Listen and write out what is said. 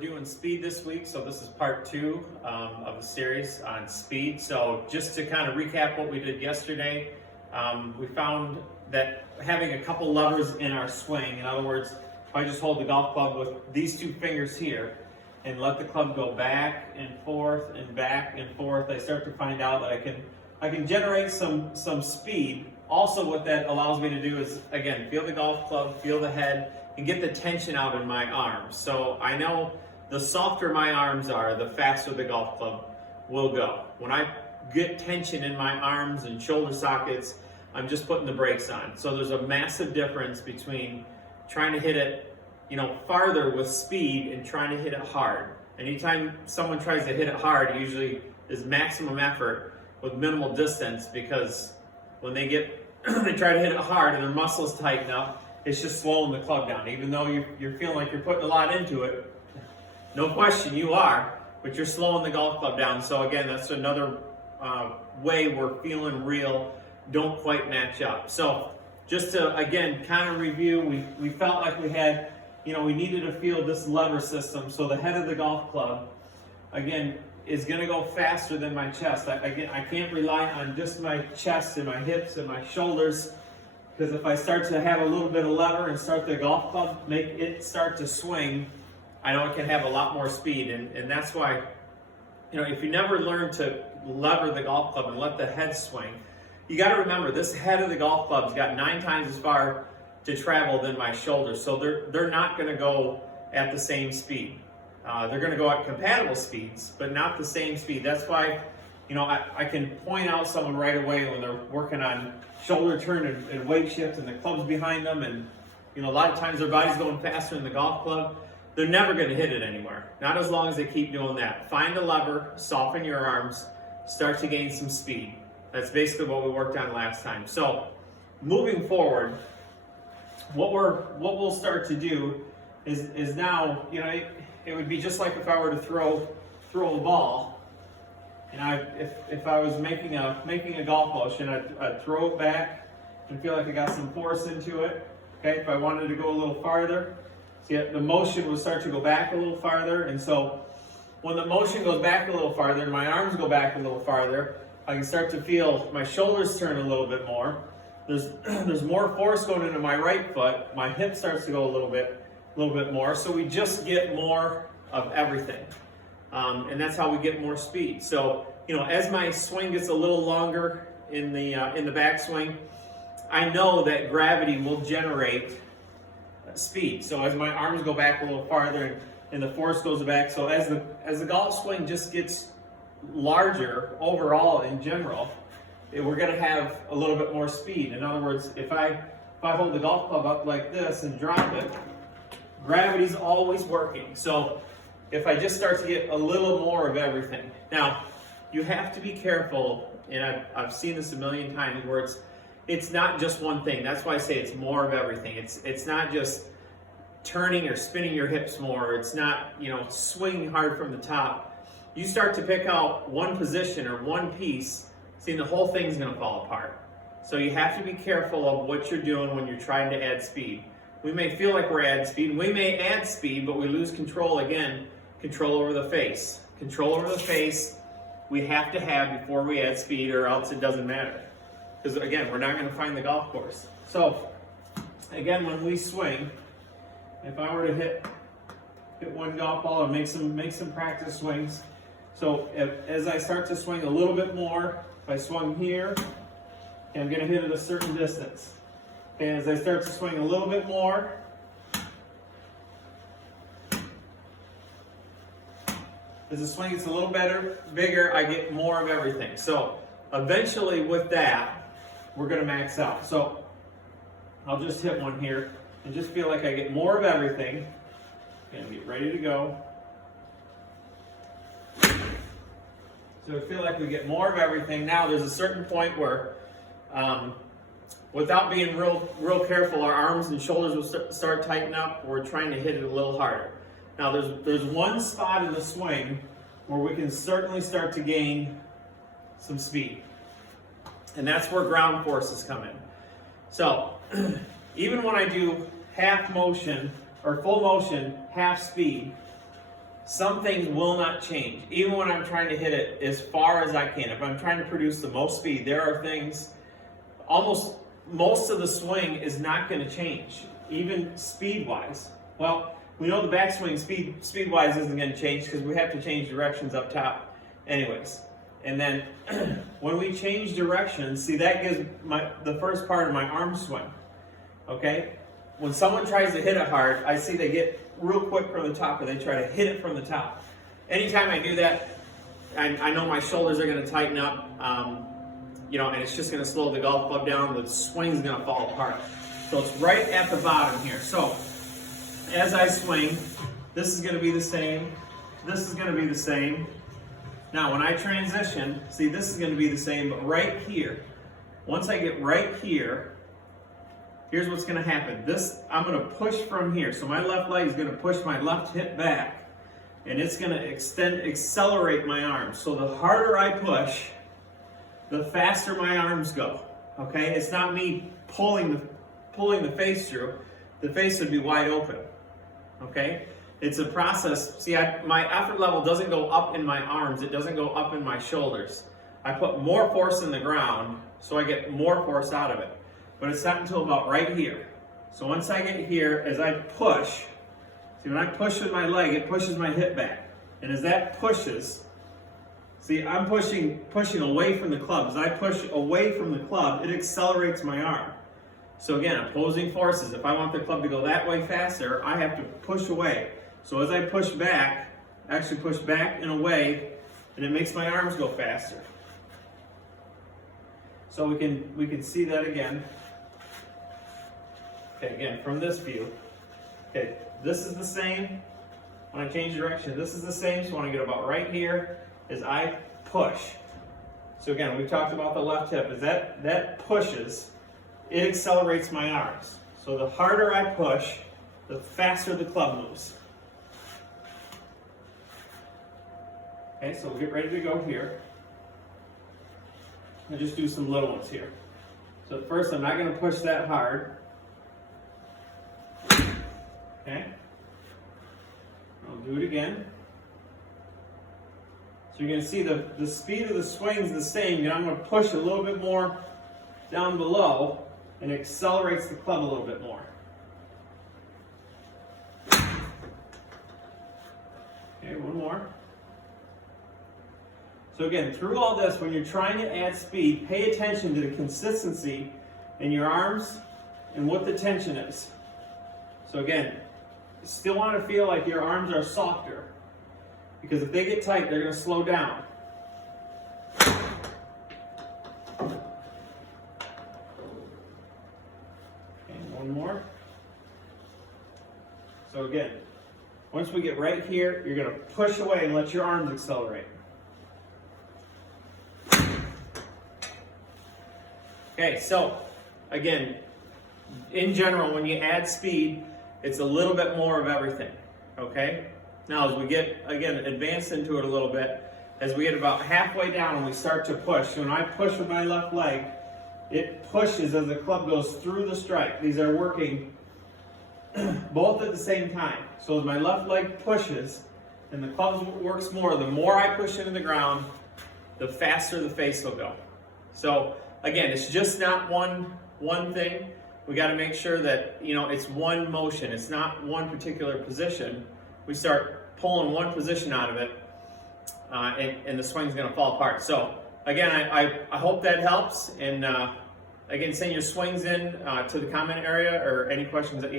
doing speed this week, so this is part 2 of a series on speed. So just to kind of recap what we did yesterday, we found that having a couple levers in our swing, in other words, if I just hold the golf club with these 2 fingers here and let the club go back and forth and back and forth, I start to find out that I can generate some speed. Also, what that allows me to do is, again, feel the golf club, feel the head, and get the tension out in my arms. So I know the softer my arms are, the faster the golf club will go. When I get tension in my arms and shoulder sockets, I'm just putting the brakes on. So there's a massive difference between trying to hit it, farther with speed and trying to hit it hard. Anytime someone tries to hit it hard, it usually is maximum effort with minimal distance, because when they try to hit it hard and their muscles tighten up, it's just slowing the club down. Even though you're feeling like you're putting a lot into it, no question you are, but you're slowing the golf club down. So again, that's another way we're feeling real, don't quite match up. So just to, again, kind of review, we felt like we had, we needed to feel this lever system. So the head of the golf club, again, is going to go faster than my chest. I can't rely on just my chest and my hips and my shoulders, because if I start to have a little bit of lever and start the golf club, make it start to swing, I know it can have a lot more speed. And that's why, if you never learn to lever the golf club and let the head swing, you got to remember this head of the golf club's got 9 times as far to travel than my shoulders. So they're not going to go at the same speed. They're going to go at compatible speeds, but not the same speed. That's why, I can point out someone right away when they're working on shoulder turn and weight shift and the club's behind them, and a lot of times their body's going faster than the golf club. They're never going to hit it anywhere. Not as long as they keep doing that. Find a lever, soften your arms, start to gain some speed. That's basically what we worked on last time. So moving forward, what we'll start to do is now, it would be just like if I were to throw a ball. If I was making a golf motion, I'd throw it back and feel like I got some force into it. Okay, if I wanted to go a little farther, see, the motion would start to go back a little farther. And so when the motion goes back a little farther and my arms go back a little farther, I can start to feel my shoulders turn a little bit more. There's more force going into my right foot. My hip starts to go a little bit more. So we just get more of everything. And that's how we get more speed. So, as my swing gets a little longer in the backswing, I know that gravity will generate speed. So as my arms go back a little farther and the force goes back, so as the golf swing just gets larger overall in general, we're going to have a little bit more speed. In other words, if I hold the golf club up like this and drop it, gravity's always working. So if I just start to get a little more of everything. Now, you have to be careful, and I've seen this a million times, where it's not just one thing. That's why I say it's more of everything. It's not just turning or spinning your hips more. It's not, swinging hard from the top. You start to pick out one position or one piece, see, the whole thing's going to fall apart. So you have to be careful of what you're doing when you're trying to add speed. We may feel like we're adding speed. We may add speed, but we lose control again. Control over the face. Control over the face we have to have before we add speed, or else it doesn't matter. Because again, we're not going to find the golf course. So again, when we swing, if I were to hit one golf ball and make some practice swings. So as I start to swing a little bit more, if I swung here, I'm going to hit it a certain distance. And as I start to swing a little bit more, as the swing gets a little bigger, I get more of everything. So eventually with that, we're going to max out. So I'll just hit one here and just feel like I get more of everything. And get ready to go. So I feel like we get more of everything. Now there's a certain point where, without being real careful, our arms and shoulders will start tightening up. We're trying to hit it a little harder. Now there's one spot in the swing where we can certainly start to gain some speed. And that's where ground forces come in. So even when I do half motion or full motion, half speed, some things will not change, even when I'm trying to hit it as far as I can. If I'm trying to produce the most speed, there are things, almost most of the swing is not going to change, even speed-wise. Well, we know the backswing speed-wise isn't going to change because we have to change directions up top anyways. And then when we change directions, see, that gives the first part of my arm swing, okay? When someone tries to hit it hard, I see they get real quick from the top, or they try to hit it from the top. Anytime I do that, I know my shoulders are going to tighten up, and it's just going to slow the golf club down. The swing's going to fall apart. So it's right at the bottom here. So as I swing, this is going to be the same. This is going to be the same. Now when I transition, see, this is going to be the same, but right here, once I get right here, here's what's going to happen. I'm going to push from here. So my left leg is going to push my left hip back, and it's going to accelerate my arms. So the harder I push, the faster my arms go. Okay? It's not me pulling the face through. The face would be wide open. Okay? It's a process. See, my effort level doesn't go up in my arms. It doesn't go up in my shoulders. I put more force in the ground, so I get more force out of it. But it's not until about right here. So once I get here, as I push, see, when I push with my leg, it pushes my hip back. And as that pushes, see, I'm pushing away from the club. As I push away from the club, it accelerates my arm. So again, opposing forces. If I want the club to go that way faster, I have to push away. So as I push back, actually push back and away, and it makes my arms go faster. So we can see that again. Okay, again, from this view. Okay, this is the same. When I change direction, this is the same. So when I get about right here, as I push. So again, we talked about the left hip. As that pushes, it accelerates my arms. So the harder I push, the faster the club moves. Okay, so we'll get ready to go here. I'll just do some little ones here. So at first, I'm not going to push that hard. Okay. I'll do it again. So you're going to see the speed of the swing is the same. I'm going to push a little bit more down below, and it accelerates the club a little bit more. Okay, one more. So again, through all this, when you're trying to add speed, pay attention to the consistency in your arms and what the tension is. So again, you still want to feel like your arms are softer, because if they get tight, they're going to slow down. Okay, one more. So again, once we get right here, you're going to push away and let your arms accelerate. Okay, so again, in general, when you add speed, it's a little bit more of everything, okay? Now, as we get, again, advanced into it a little bit, as we get about halfway down and we start to push, when I push with my left leg, it pushes as the club goes through the strike. These are working both at the same time. So as my left leg pushes and the club works more, the more I push into the ground, the faster the face will go. So again, it's just not one thing. We got to make sure that, it's one motion. It's not one particular position. We start pulling one position out of it, and the swing's going to fall apart. So again, I hope that helps. And again, send your swings in to the comment area or any questions that you have.